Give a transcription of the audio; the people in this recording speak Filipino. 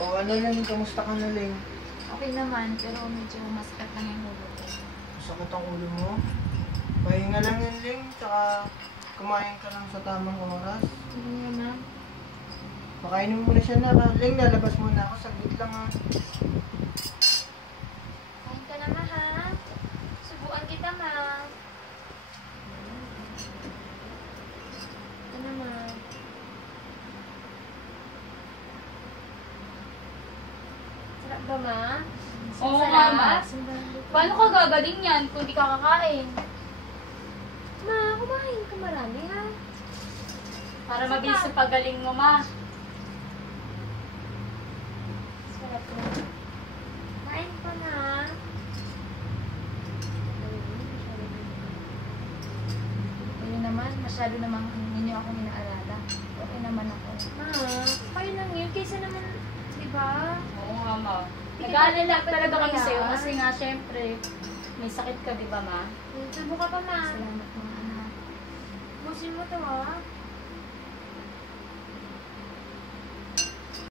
O ano lang, kamusta ka na, Ling? Okay naman, pero medyo masakit lang yung ulo ko. Masakit ang ulo mo? Pahinga lang yan, Ling. Tsaka kumain ka lang sa tamang oras. Ano nga, ma'am? Pakainin mo muna siya na. Ling, lalabas muna ako. Saglit lang ha. Kain ka na, ma, ha? Subuan kita, ma. Ito na, ma. Sarap ba, ma? Oo, Sarap? mama. Paano ka gagaling yan kung di ka kakain? Ma, kumain ka marami, ha? Para mabilis ang pagaling mo, ma. Sarap na. Kain pa, ma. Ayun naman, masyado namang ninyo akong inaalala. Okay naman ako. Ma, kayo lang yun. Kaysa naman, di ba? Oo nga, ma. Hindi ka Nag-aalala dapat talaga kami kumain. sa'yo kasi nga, syempre, may sakit ka, di ba, ma? Subo ka pa, ma. Salamat, mga anak. Busin mo to, ha?